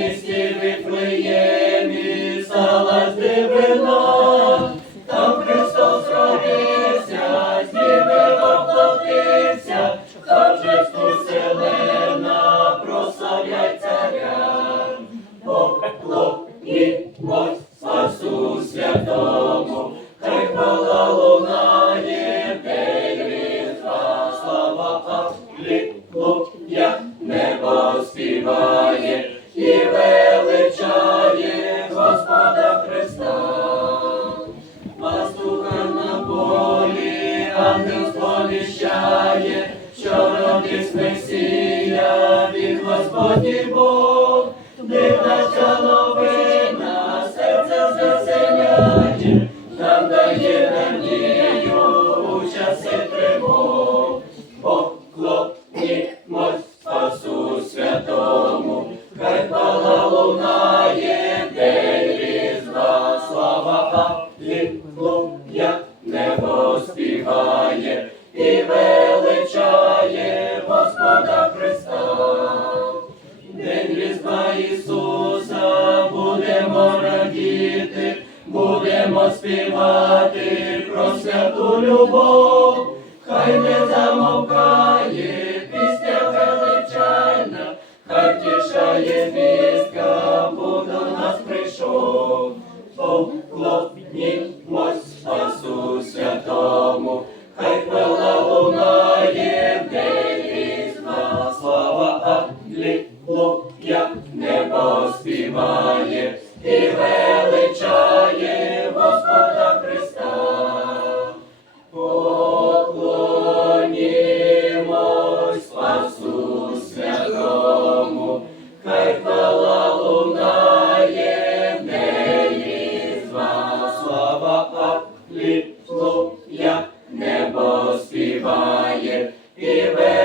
місті виплеємі, сала здивина. Народись Месія, він Господній Бог, дивна ця новина, серце засиняє, нам дає надію у часи тривог. Поклонімось Спасу святому, хай хвала лунає, день різдва, слава Аллилуйя, небо співає. І величає Будемо співати про святу любов, хай не замовкає пісня величайна, хай тішає вістка, бо до нас прийшов, поклонімось Спасу святому, хай хвала лунає в день різна, слава Адлі, як небо співає. і que eu